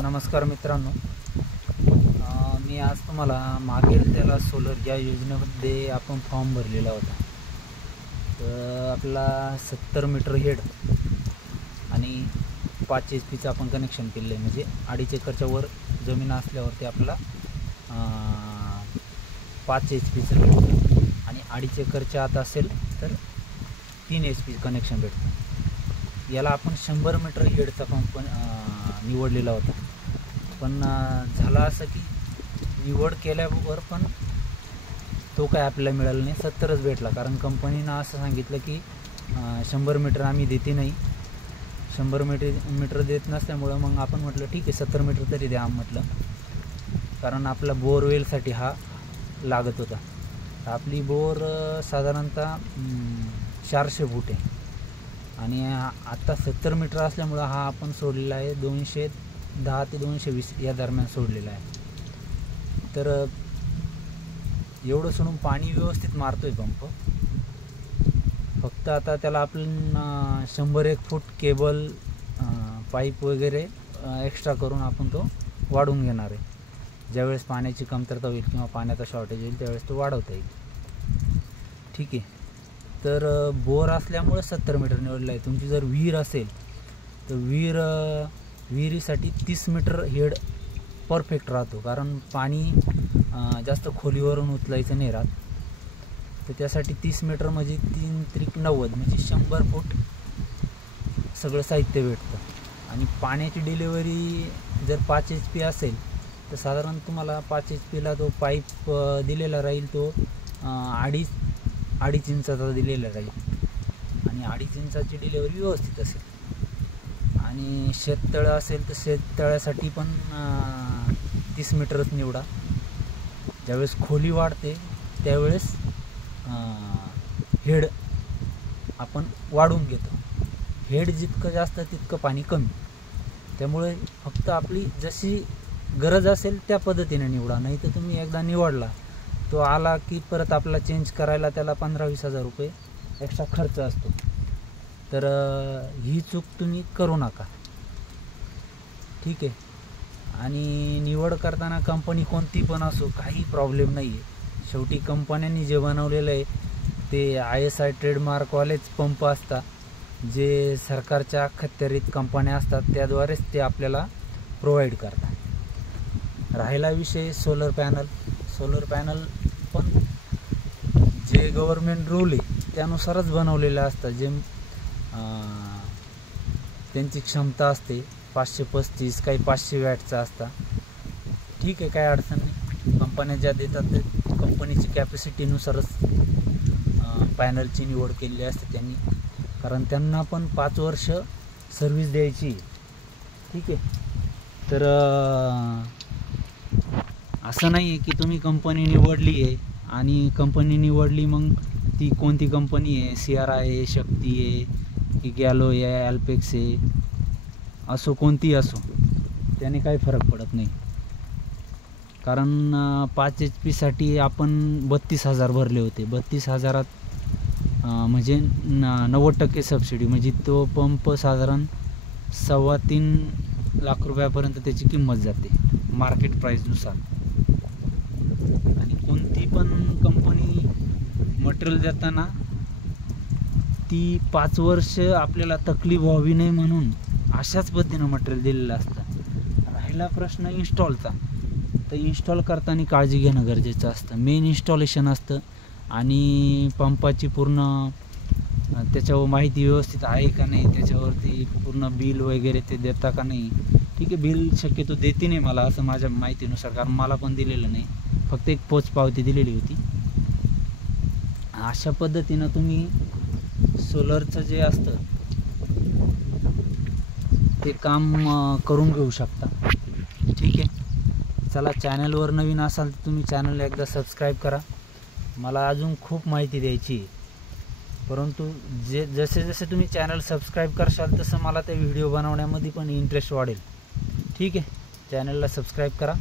नमस्कार मित्रांनो, मी आज तुम्हाला मागील त्याला सोलर या योजनेमध्ये आपण फॉर्म भरलेला होता। तर आपला 70 मीटर हेड आणि 5 HP आपण कनेक्शन केले, म्हणजे 2.5 एकरच्या वर जमीन असल्यावरती आपला 5 HP भेटतं आणि 2.5 एकरच्या आत असेल तर 3 HP कनेक्शन भेटतं। याला आपण 100 मीटर हेडचा पंप निवडलेला होता, पण झाला असं की निवड केल्यावर पण तो काय आपल्याला मिळाला नाही, 70च भेटला। कारण कंपनीनं असं सांगितलं की 100 मीटर आम्ही देते नाही, 100 मीटर देत नसल्यामुळं मग आपण म्हटलं ठीक आहे 70 मीटर तरी द्या म्हटलं, कारण आपला बोरवेलसाठी हा लागत होता। तर आपली बोर साधारणतः 400 फूट आहे आणि आता 70 मीटर असल्यामुळं हा आपण सोडलेला आहे 210 ते 220 या दरम्यान सोडलेला आहे। तर एवढं सोडून पाणी व्यवस्थित मारतोय पंप। फक्त आता त्याला आपण 100-1 फूट केबल पाईप वगैरे एक्स्ट्रा करून आपण तो वाढवून घेणार आहे। ज्यावेळेस पाण्याची कमतरता होईल किंवा पाण्याचा शॉर्टेज होईल त्यावेळेस तो वाढवता येईल, ठीक आहे। तर बोर असल्यामुळे 70 मीटर निवडलं आहे। तुमची जर विहीर असेल तर विहिरीसाठी 30 मीटर हेड परफेक्ट राहतो, कारण पाणी जास्त खोलीवरून उचलायचं नाही राहत। तर त्यासाठी 30 मीटर म्हणजे 3 त्रिक 90 म्हणजे 100 फूट सगळं साहित्य भेटतं। आणि पाण्याची डिलिव्हरी जर 5 HP असेल तर साधारण तुम्हाला 5 HPला तो पाईप दिलेला राहील, तो 2.5 इंचाचा दिलेला राहील आणि 2.5 इंचाची डिलिव्हरी व्यवस्थित असेल। आणि शेततळं असेल तर शेततळ्यासाठी पण 30 मीटरच निवडा। ज्यावेळेस खोली वाढते त्यावेळेस हेड आपण वाढवून घेतो। हेड जितकं जास्त तितकं पाणी कमी, त्यामुळे फक्त आपली जशी गरज असेल त्या पद्धतीने निवडा। नाही तर तुम्ही एकदा निवडला तो आला की परत आपला चेंज करायला त्याला 15-20 हजार रुपये एक्स्ट्रा खर्च असतो। तर ही चूक तुम्ही करू नका, ठीक आहे। आणि निवड करताना कंपनी कोणती पण असो काही प्रॉब्लेम नाही आहे। शेवटी कंपन्यांनी जे बनवलेलं आहे ते ISI ट्रेडमार्कवालेच पंप असतात, जे सरकारच्या अखत्यारीत कंपन्या असतात त्याद्वारेच ते आपल्याला प्रोव्हाइड करतात। राहिला विषय सोलर पॅनल पण जे गव्हर्नमेंट रूल आहे त्यानुसारच बनवलेले असतात। जे त्यांची क्षमता असते 535, काही 500 वॅटचा असतात, ठीक आहे, काही अडचण नाही। कंपन्या ज्या देतात ते कंपनीची कॅपॅसिटीनुसारच पॅनलची निवड केलेली असते त्यांनी, कारण त्यांना पण 5 वर्ष सर्व्हिस द्यायची, ठीक आहे। तर असं नाही आहे की तुम्ही कंपनी निवडली आहे आणि कंपनी निवडली मग ती कोणती कंपनी आहे, CRI आहे, शक्ती आहे की गॅलो आहे, अल्पेक्स आहे, असो कोणती असो, त्याने काही फरक पडत नाही। कारण 5 HP आपण 32,000 भरले होते। 32,000 म्हणजे 90% सबसिडी, म्हणजे तो पंप साधारण 2.25 लाख रुपयापर्यंत त्याची किंमत जाते मार्केट प्राईसनुसार। आणि कोणती पण कंपनी मटेरियल देताना ती 5 वर्ष आपल्याला तकलीफ व्हावी नाही म्हणून अशाच पद्धतीनं मटेरियल दिलेलं असतं। राहिला प्रश्न इन्स्टॉलचा, तर इन्स्टॉल करताना काळजी घेणं गरजेचं असतं। मेन इन्स्टॉलेशन असतं आणि पंपाची पूर्ण त्याच्यावर माहिती व्यवस्थित आहे का नाही, त्याच्यावरती पूर्ण बिल वगैरे ते देता का नाही, ठीक आहे। बिल शक्यतो देते नाही मला असं माझ्या माहितीनुसार, कारण मला पण दिलेलं नाही, फक्त एक पोचपावती दिलेली होती। अशा पद्धतीनं तुम्ही सोलरचं जे असतं ते काम करून घेऊ शकता, ठीक आहे। चला, चॅनलवर नवीन असाल तर तुम्ही चॅनल एकदा सबस्क्राईब करा। मला अजून खूप माहिती द्यायची आहे, परंतु जसे तुम्ही चॅनल सबस्क्राईब करशाल तसं मला ते व्हिडिओ बनवण्यामध्ये पण इंटरेस्ट वाढेल, ठीक आहे। चॅनलला सबस्क्राईब करा।